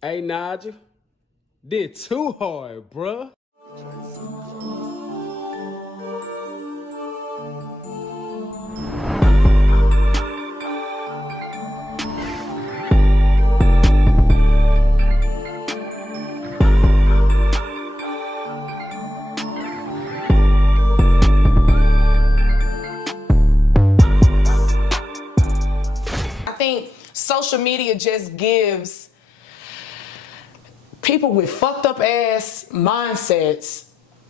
Hey, Nigel. Did too hard, bruh. I think social media just gives people with fucked up ass mindsets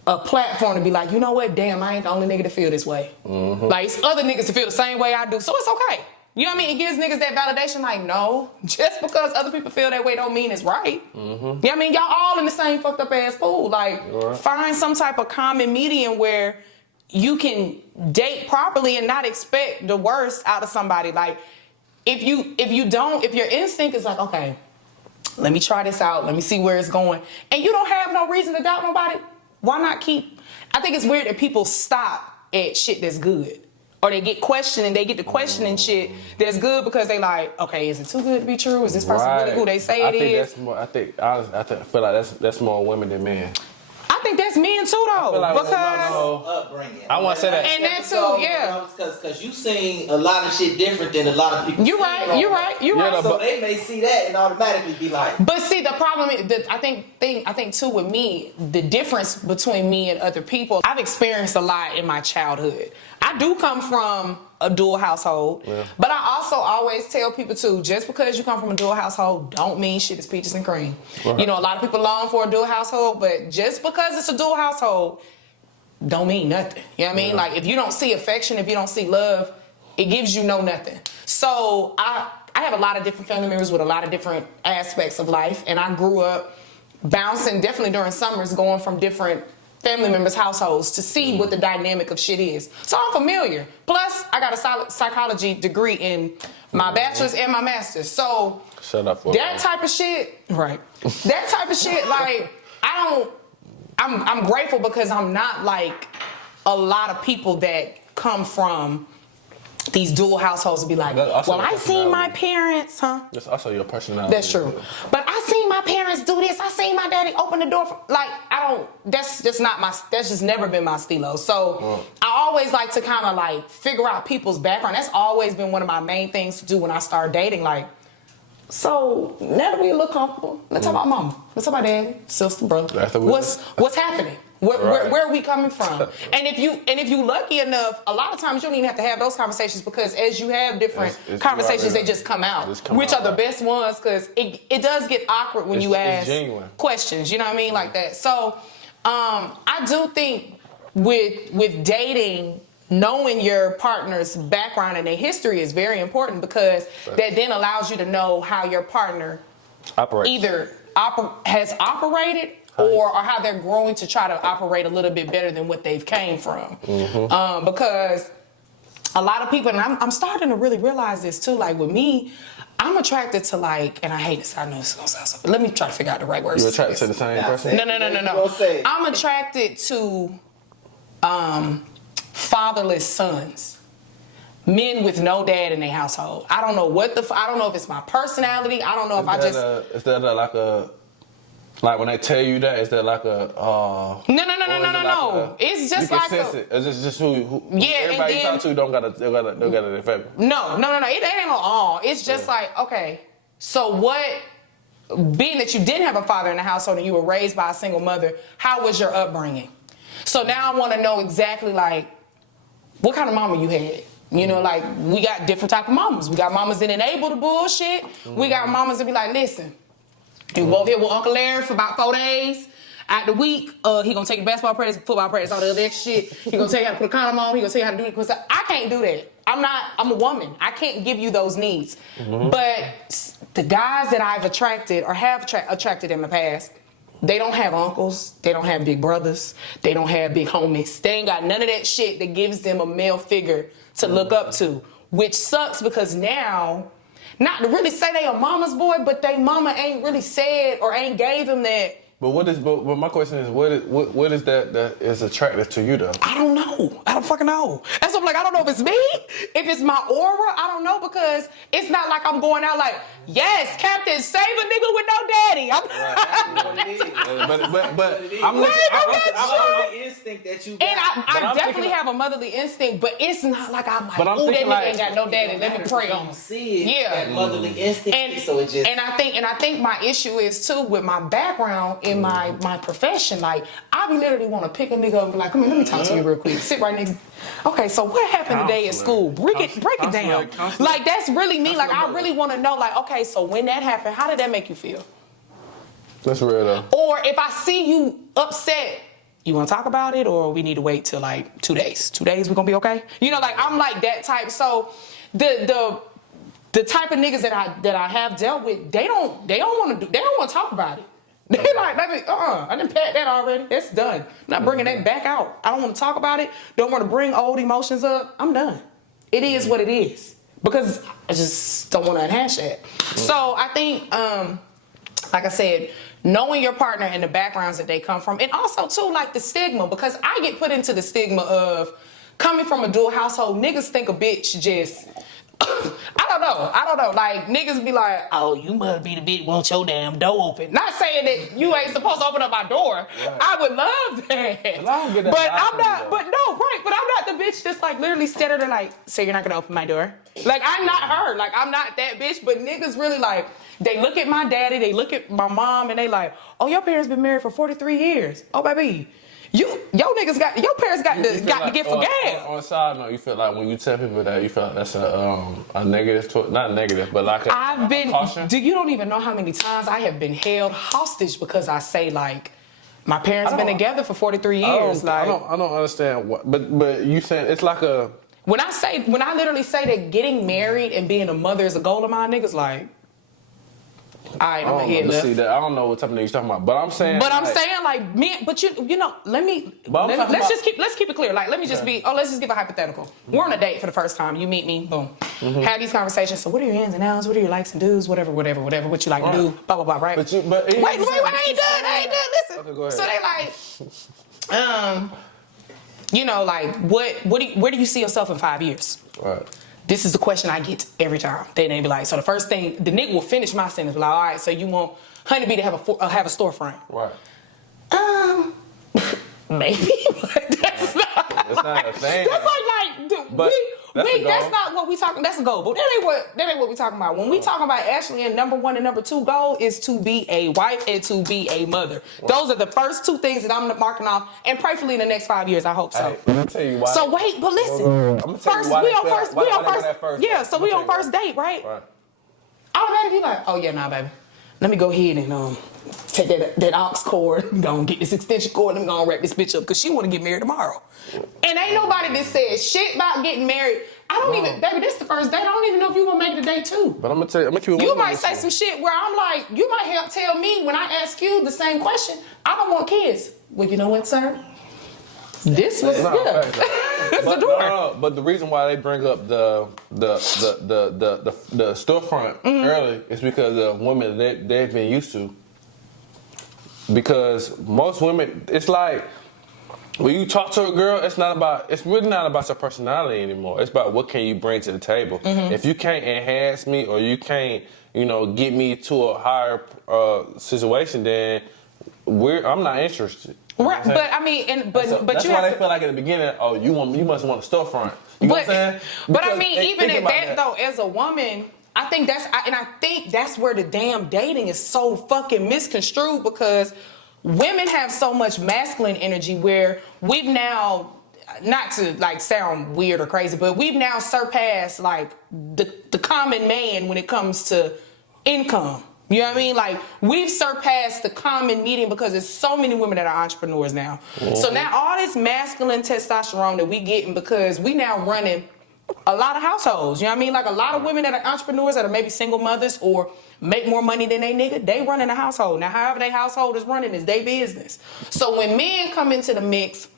a platform to be like, you know what, damn, I ain't the only nigga to feel this way. Like, it's other niggas to feel the same way I do, so it's okay. You know what I mean? It gives niggas that validation, like, no, just because other people feel that way don't mean it's right. You know what I mean? Y'all all in the same fucked up ass pool. Like, find some type of common medium where you can date properly and not expect the worst out of somebody. Like, if your instinct is like, okay, let me try this out, let me see where it's going, and you don't have no reason to doubt nobody, why not keep? I think it's weird that people stop at shit that's good. Or they get questioning, they get to questioning shit that's good because they like, okay, is it too good to be true? Is this person really who they say it is? I feel like that's more women than men. I think that's men too, though, like because upbringing. I want to say that. And that too, yeah. Because you seen a lot of shit different than a lot of people. You're right. So they may see that and automatically be like. But see, the problem is that I think too with me, the difference between me and other people, I've experienced a lot in my childhood. I do come from a dual household, but I also always tell people too, just because you come from a dual household don't mean shit is peaches and cream. Right. You know, a lot of people long for a dual household, but just because it's a dual household don't mean nothing. You know what I mean? Like, if you don't see affection, if you don't see love, it gives you no nothing. So I have a lot of different family members with a lot of different aspects of life, and I grew up bouncing definitely during summers, going from different family members' households to see what the dynamic of shit is. So I'm familiar. Plus, I got a solid psychology degree in my bachelor's and my master's. So shut up. That type of shit, right? That type of shit, like, I'm grateful because I'm not like a lot of people that come from these dual households to be like, well, I seen my parents, That's also your personality. That's true. But I seen my parents do this. I seen my daddy open the door. That's just never been my stilo. So I always like to kind of like figure out people's background. That's always been one of my main things to do when I start dating. Like, so now that we look comfortable, let's talk about mama. Let's talk about daddy, sister, brother. What's happening? Where are we coming from? And if you lucky enough, a lot of times you don't even have to have those conversations because as you have different conversations, they just come out, which are the best ones because it does get awkward when you ask questions. You know what I mean, like that. So I do think with dating, knowing your partner's background and their history is very important because that then allows you to know how your partner either has operated or how they're growing to try to operate a little bit better than what they've came from. Because a lot of people, and I'm starting to really realize this too, like with me, I'm attracted to like, and I hate this, I know this is gonna sound something, let me try to figure out the right words. You're attracted to the same person? No. I'm attracted to fatherless sons. Men with no dad in their household. I don't know I don't know if it's my personality, I don't know Is that like a... Like when they tell you that, is that like a No. It's just like Is it just who everybody you talk to don't got a favorite? No. It ain't no all. It's just like, okay, so what? Being that you didn't have a father in the household and you were raised by a single mother, how was your upbringing? So now I want to know exactly like what kind of mama you had. You know, like we got different type of mamas. We got mamas that enable the bullshit. We got mamas that be like, listen. You go over here with Uncle Larry for about 4 days. Out the week, he gonna take basketball practice, football practice, all the other extra shit. He gonna tell you how to put a condom on. He gonna tell you how to do it. Cause I can't do that. I'm a woman. I can't give you those needs. But the guys that I've attracted or have attracted in the past, they don't have uncles. They don't have big brothers. They don't have big homies. They ain't got none of that shit that gives them a male figure to look up to, which sucks because now, not to really say they a mama's boy, but they mama ain't really said or ain't gave them that. But my question is, what is that is attractive to you though? I don't know. I don't fucking know. That's what I'm like, I don't know if it's me, if it's my aura, I don't know, because it's not like I'm going out like, yes, Captain, save a nigga with no daddy. okay. That's what it is. But I'm instinct that you got. And I definitely thinking have a motherly instinct, but it's not like I'm like, But I'm ooh, that thinking nigga like- ain't got no daddy. Let me pray on him. See it, Yeah. that motherly instinct. So it just. And I think my issue is too with my background in my profession. Like I be literally want to pick a nigga up and be like, come here, let me talk to you real quick. Sit right next. Okay, so what happened today at school? Break it down. Like that's really me. Like I really want to know. Like okay, so when that happened, how did that make you feel? that's real though. Or if I see you upset, you want to talk about it, or we need to wait till like 2 days? 2 days, we gonna be okay? You know, like I'm like that type. So the type of niggas that I have dealt with, they don't want to talk about it. They like, I didn't pat that already. That's done. I'm not bringing that back out. I don't want to talk about it. Don't want to bring old emotions up. I'm done. It is what it is because I just don't want to enhance that. So I think, like I said, knowing your partner and the backgrounds that they come from, and also too like the stigma, because I get put into the stigma of coming from a dual household. Niggas think a bitch just. I don't know. Like niggas be like, oh, you must be the bitch want your damn door open. Not saying that you ain't supposed to open up my door. Right. I would love that. But I'm not. But no, right. But I'm not the bitch that's like literally standing there like, so you're not gonna open my door? Like I'm not her. Like I'm not that bitch. But niggas really like, they look at my daddy, they look at my mom, and they like, oh, your parents been married for 43 years. Oh, baby. Your parents got to get for gas. On a side note, you feel like when you tell people that, you feel like that's a negative, not negative, but like a caution? You don't even know how many times I have been held hostage because I say like, my parents been together for 43 years. I don't understand what, but you saying it's like a. When I literally say that getting married and being a mother is a goal of mine, niggas like. I don't know what type of niggas you're talking about, but I'm saying. But I'm saying like man, but you know, let's keep it clear. Like let's just give a hypothetical. We're on a date for the first time. You meet me, boom. Have these conversations. So what are your ins and outs? What are your likes and do's? Whatever. What you like to do? Blah blah blah. Right? Wait, I ain't done. Listen. Okay, go ahead. So they like, you know, like where do you see yourself in 5 years? Right. This is the question I get every time. They be like, so the first thing, the nigga will finish my sentence, like, all right, so you want Honeybee to have a storefront? Right. Maybe, but that's not. That's not a thing. That's that's not what we talking. That's a goal, but that ain't what we talking about. When we talking about Ashley, and number 1 and number 2 goal is to be a wife and to be a mother. Wow. Those are the first 2 things that I'm marking off, and prayerfully in the next 5 years, I hope so. Let me tell you why. So wait, but listen. First, we on first date, right? Right. Automatically like, oh yeah, nah, baby. Let me go ahead and take that aux cord, gonna get this extension cord, and I'm gonna wrap this bitch up because she wanna get married tomorrow. And ain't nobody that says shit about getting married. Baby, this the first date. I don't even know if you gonna make it a date 2. But I'm gonna tell you, you might say some shit where I'm like, you might help tell me when I ask you the same question, I don't want kids. Well, you know what, sir? This was It's the door. No, but the reason why they bring up the storefront early is because of women they've been used to. Because most women, it's like when you talk to a girl, it's really not about your personality anymore. It's about what can you bring to the table. If you can't enhance me or you can't, get me to a higher situation, then I'm not interested. Right, but I mean, but that's you why have they feel like in the beginning, you must want a storefront. You know what I'm saying? But I mean, even at that though, as a woman, I think that's where the damn dating is so fucking misconstrued, because women have so much masculine energy where we've now, not to like sound weird or crazy, but we've now surpassed like the common man when it comes to income. You know what I mean? Like, we've surpassed the common median because there's so many women that are entrepreneurs now. So now all this masculine testosterone that we getting, because we now running a lot of households. You know what I mean? Like, a lot of women that are entrepreneurs that are maybe single mothers or make more money than they nigga, they running a household. Now, however their household is running is their business. So when men come into the mix,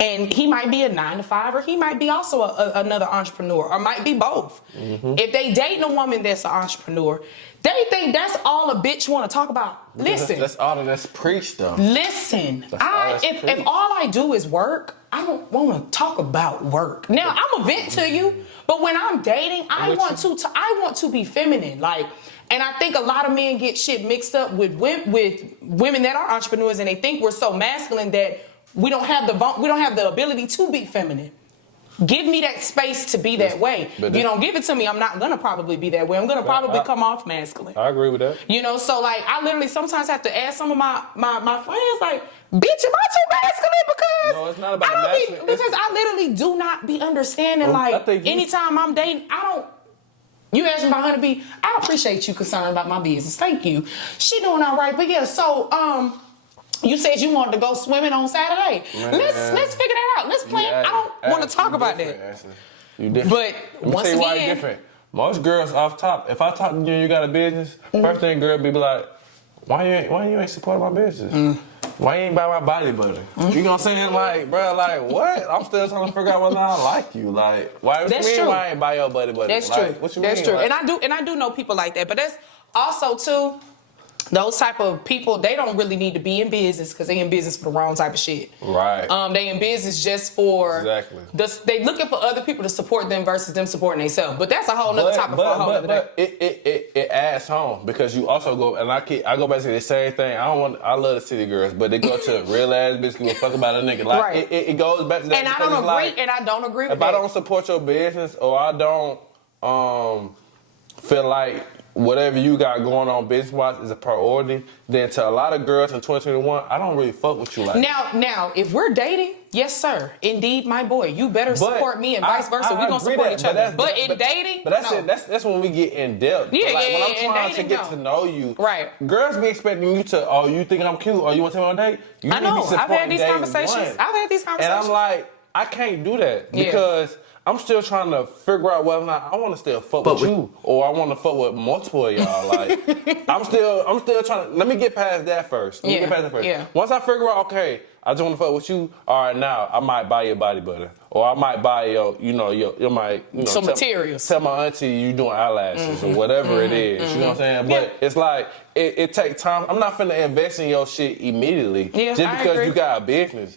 and he might be a 9-to-5, or he might be also another entrepreneur, or might be both. If they dating a woman that's an entrepreneur, they think that's all a bitch want to talk about. Listen, that's all that's preached though. Listen, if all I do is work, I don't want to talk about work. Now I'm a vent to you, but when I'm dating, I want to be feminine. Like, And I think a lot of men get shit mixed up with women that are entrepreneurs, and they think we're so masculine that we don't have the ability to be feminine. Give me that space to be that way. If you don't give it to me, I'm not gonna probably be that way. I'm gonna probably come off masculine. I agree with that. You know, so like I literally sometimes have to ask some of my friends, like, bitch, am I too masculine? Because no, it's not about masculine. Because I literally do not be understanding. Like anytime I'm dating, you ask me about Honeybee, I appreciate you concerned about my business. Thank you. She doing all right. But yeah, so you said you wanted to go swimming on Saturday. Let's figure that out. Let's plan. I don't want to talk about that. You different. But once again, why you different. Most girls off top, if I talk to you and you got a business, first thing girl be like, why you ain't support my business? Why you ain't buy my body butter? You know what I'm saying? Like, bro, like what? I'm still trying to figure out whether I like you. Like, why I ain't buy your body butter? That's like, true. What you That's mean? true. Like, And I do know people like that. But that's also too, those type of people, they don't really need to be in business because they in business for the wrong type of shit. Right. They in business just for they looking for other people to support them versus them supporting themselves. But that's a whole nother topic for a whole nother day. It adds home because you also go and I go back to the same thing. I love the city girls, but they go to real ass bitch give a fuck about a nigga. Like right. it goes back to that. And I don't agree with if that. I don't support your business or I don't feel like whatever you got going on business-wise is a priority, then to a lot of girls in 2021, I don't really fuck with you like that. Now, if we're dating, yes, sir, indeed, my boy, you better support me and vice versa. We're going to support each other. But in dating, that's when we get in depth. Yeah, like, when I'm trying dating, to get to know you, right? Girls be expecting you to, oh, you think I'm cute, or you want to take me on a date? You I know. I've had these conversations. And I'm like, I can't do that because I'm still trying to figure out whether or not I want to still fuck with you or I want to fuck with multiple of y'all. Like, I'm still trying to. Let me get past that first. Yeah. Once I figure out, okay, I just want to fuck with you. All right, now I might buy your body butter, or I might buy your some materials. Tell my auntie you doing eyelashes or whatever it is. You know what I'm saying? But it's like it takes time. I'm not finna invest in your shit immediately just because you got a business.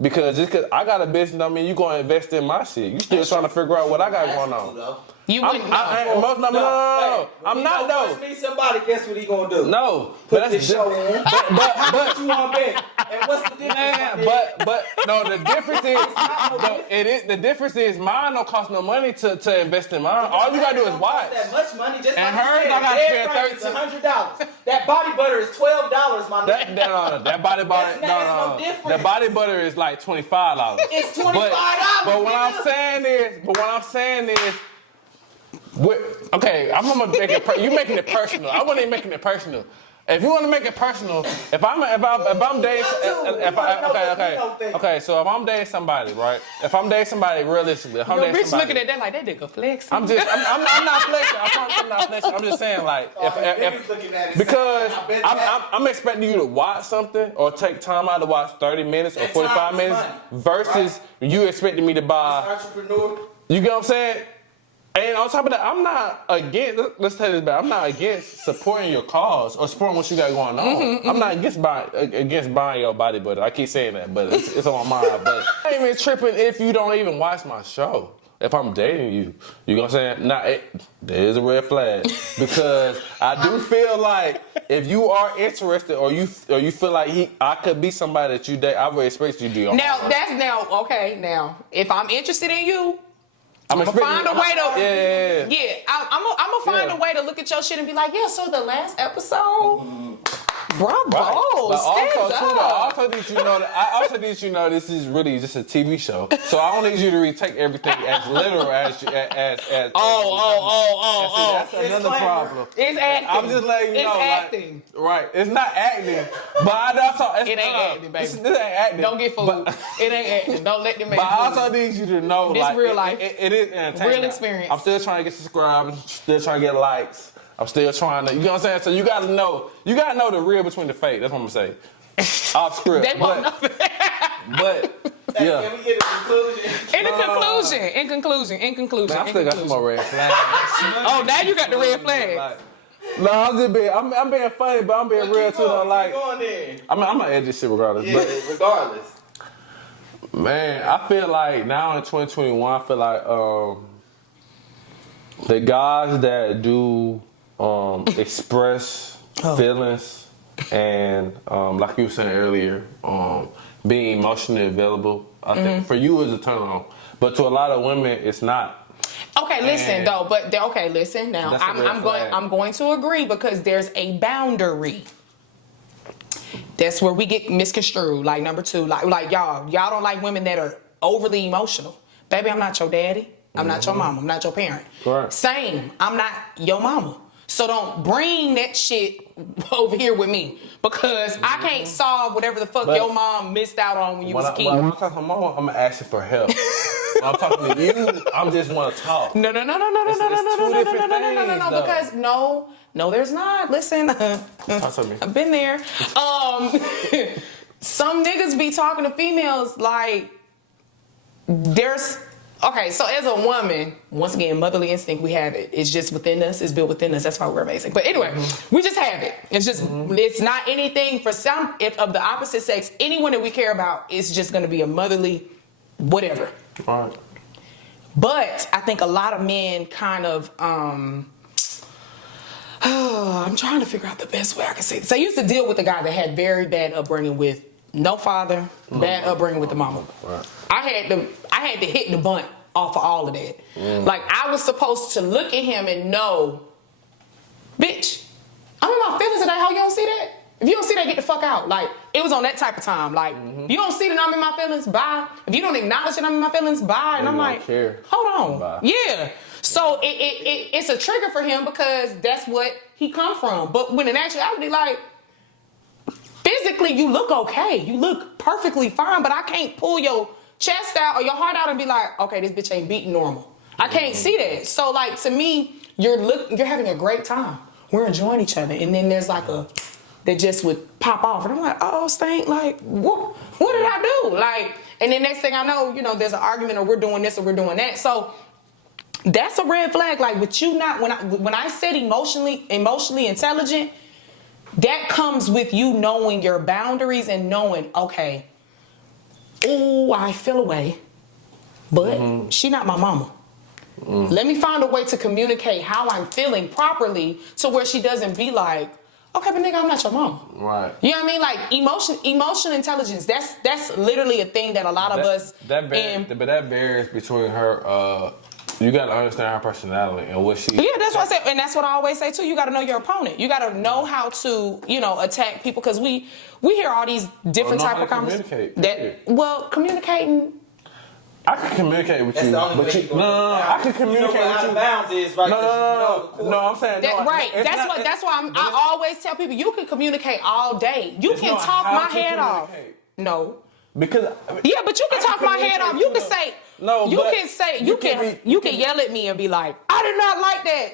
Because just because I got a business, I mean, you gonna invest in my shit. You still trying to figure out what I got going on. You wouldn't No. I'm not though. Meet somebody, guess what he gonna do? No. Put this show on. But you want bet. And what's the difference? But no, the difference is the difference is mine don't cost no money to invest in mine. All you gotta do is watch. That much money, just and like hers, you said, I gotta spend $100. That body butter is $12, my nigga. That body butter, no difference. The body butter is like $25. It's $25. But what I'm saying is. Okay, I'm gonna make it. You making it personal. I wasn't even making it personal. If you want to make it personal, if I'm dating, so if I'm dating somebody, right? If I'm dating somebody realistically, if I'm dating bitch somebody, looking at that like that nigga flexing. I'm not flexing. I'm not flexing. I'm just saying like because I'm expecting you to watch something or take time out to watch 30 minutes or 45 minutes versus you expecting me to buy. Entrepreneur. You get what I'm saying? And on top of that, I'm not against. Let's take this back. I'm not against supporting your cause or supporting what you got going on. I'm not against buying your body butter. I keep saying that, but it's on my mind. But I ain't even tripping if you don't even watch my show. If I'm dating you, you know what I'm saying? Now, there is a red flag because I do feel like if you are interested or you feel like I could be somebody that you date, I would expect you to be on. Now Now, if I'm interested in you. I'm gonna find a way to I'm gonna find a way to look at your shit and be like, yeah, so the last episode bravo. But I also need you to know this is really just a TV show. So I don't need you to retake everything as literal as that's another problem. It's acting. I'm just letting you know. It's acting. Right. It's not acting. But it ain't acting, baby. This ain't acting. Don't get fooled. It ain't acting. Don't let them make But I also need you to know this like real life. It is entertainment. Real experience. I'm still trying to get subscribers, still trying to get likes. I'm still trying to, you know what I'm saying? So you gotta know the real between the fake. That's what I'm gonna say. Off script. They won't know. But yeah. Can we get a conclusion? In conclusion. Man, I still got some more red flags. Oh, now you got the red flags. No, I'm being funny, but I'm being real too. Though, like, I'm gonna edit this shit regardless. Yeah, regardless. Man, I feel like now in 2021, I feel like the guys that do express feelings and like you were saying earlier, being emotionally available. I think for you is a turn on, but to a lot of women it's not. Okay, listen though, but okay, listen now. I'm going to agree because there's a boundary. That's where we get misconstrued. Like number two, like y'all don't like women that are overly emotional. Baby, I'm not your daddy. I'm not your mama. I'm not your parent. Correct. Same. I'm not your mama. So don't bring that shit over here with me because I can't solve whatever the fuck your mom missed out on when you was a kid. When I'm talking to my mama, I'm gonna ask you for help. When I'm talking to you, I just want to talk. No, because no, there's not. Listen, Talk to me. I've been there. Some niggas be talking to females like there's. Okay, so as a woman, once again, motherly instinct, we have it. It's just within us. It's built within us. That's why we're amazing. But anyway, we just have it. It's just, it's not anything for some, if of the opposite sex, anyone that we care about is just going to be a motherly whatever. All right. But I think a lot of men kind of, I'm trying to figure out the best way I can say this. I used to deal with a guy that had very bad upbringing with no father, bad upbringing with the mama. Right. I had to hit the bunt off of all of that. Like I was supposed to look at him and know, bitch, I'm in my feelings today. How you don't see that? If you don't see that, get the fuck out. Like it was on that type of time. Like if you don't see that I'm in my feelings, bye. If you don't acknowledge that I'm in my feelings, bye. And I'm like, hold on, bye. Yeah. So it's a trigger for him because that's what he come from. But when in actuality, like. Physically, you look okay. You look perfectly fine, but I can't pull your chest out or your heart out and be like, okay, this bitch ain't beating normal. I can't see that. So, like, to me, you're having a great time. We're enjoying each other. And then there's like that just would pop off. And I'm like, oh, Stank, like, what did I do? Like, and then next thing I know, there's an argument or we're doing this or we're doing that. So that's a red flag. Like, with you not, when I said emotionally intelligent, that comes with you knowing your boundaries and knowing, okay, ooh, I feel away, but she not my mama. Let me find a way to communicate how I'm feeling properly to where she doesn't be like, okay, but nigga, I'm not your mama. Right. You know what I mean? Like emotional intelligence, that's literally a thing that a lot of us... But that varies between her... You gotta understand her personality and what she. Yeah, that's what I said, and that's what I always say too. You gotta know your opponent. You gotta know how to, attack people because we hear all these different type of conversations. Communicating. I can communicate with you, but I can communicate with you. Out of bounds is right. No, I'm saying right. That's why I always tell people you can communicate all day. You can talk my head off. No. Because yeah, but you can talk my head off. You can say. No, you can yell at me and be like, I did not like that.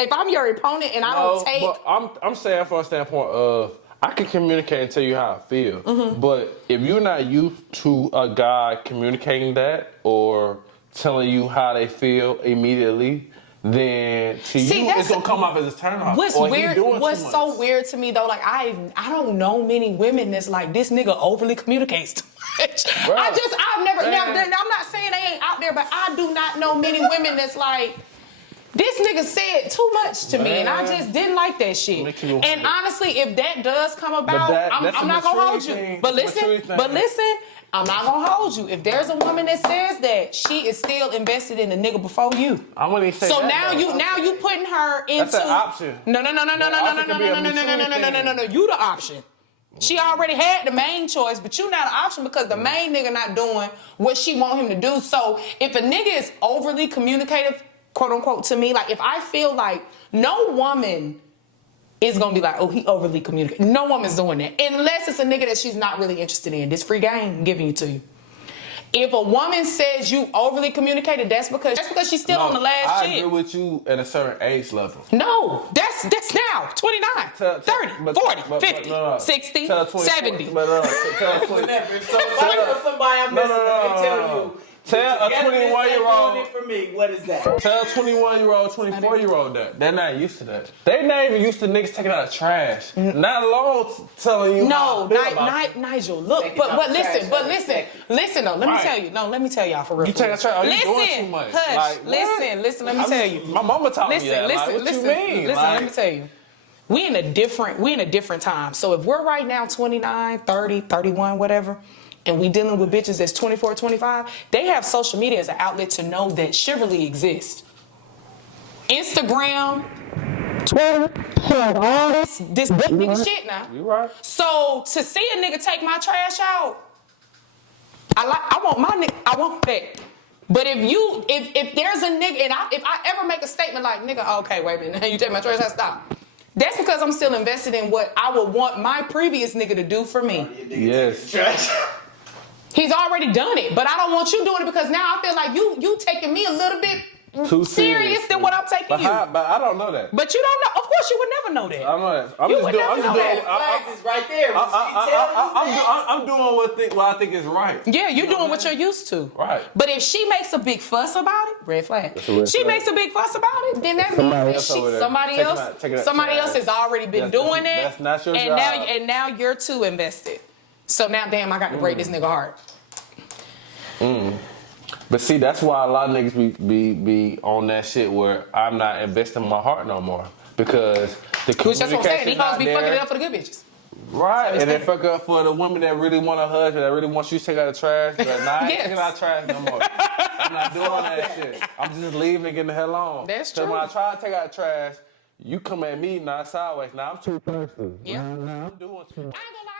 If I'm your opponent and I don't take. But I'm saying from a standpoint of I can communicate and tell you how I feel. But if you're not used to a guy communicating that or telling you how they feel immediately, then to you it's gonna come off as a turn off. What's weird? What's so weird to me though? Like I don't know many women that's like this nigga overly communicates too much. I've never. Now, I'm not saying they ain't out there, but I do not know many women that's like this nigga said too much to me, and I just didn't like that shit. And honestly, if that does come about, I'm not gonna hold you. But listen. I'm not gonna hold you. If there's a woman that says that, she is still invested in the nigga before you. I wouldn't even say so that. So now you putting her into. That's an option. No. You the option. She already had the main choice, but you not an option because the main nigga not doing what she want him to do. So if a nigga is overly communicative, quote unquote, to me, like if I feel like no woman is gonna be like, oh, he overly communicates. No woman's doing that. Unless it's a nigga that she's not really interested in. This free game, I'm giving it to you. If a woman says you overly communicated, that's because she's still on the last shit. I agree with you at a certain age level. No, that's now, 29, 30, 40, 50, 60, 70. If somebody I'm messing with, they tell you, Tell a 21-year-old. Doing it for me. What is that? Tell a 21-year-old, 24-year-old that. They're not used to that. They not even used to niggas taking out the trash. Not alone telling you how to feel about Nigel, look, but listen though, let me tell y'all for real. You take a trash, you doing too much. Hush, Like, listen, let me tell you. My mama taught me that. Like, what you mean? Let me tell you. We in a different time. So if we're right now 29, 30, 31, whatever, and we dealing with bitches that's 24, 25, they have social media as an outlet to know that chivalry exists. Instagram, Twitter, all this big nigga shit now. You right. So to see a nigga take my trash out, I want that. But if there's a nigga, and if I ever make a statement like, nigga, okay, wait a minute, you take my trash out, stop. That's because I'm still invested in what I would want my previous nigga to do for me. Yes. He's already done it, but I don't want you doing it because now I feel like you taking me a little bit too serious than what I'm taking you. But I don't know that. But you don't know. Of course, you would never know that. I know that. I'm right there. I'm doing what I think is right. Yeah, you're doing what you're used to. Right. But if she makes a big fuss about it, red flag. She makes a big fuss about it, then that means somebody else has already been doing it. That's not your job. job. Now you're too invested. So now, damn, I got to break this nigga heart. But see, that's why a lot of niggas be on that shit where I'm not investing my heart no more. Because the communication. That's what I'm saying. He always be fucking it up for the good bitches. Right, and they fuck up for the women that really want a husband, that really want you to take out the trash. But nah, I ain't taking out trash no more. I'm not doing that shit. I'm just leaving and getting the hell on. That's true. So when I try to take out trash, you come at me, not sideways. Now I'm too thirsty. Yeah. Now I'm doing too much. I ain't gonna lie.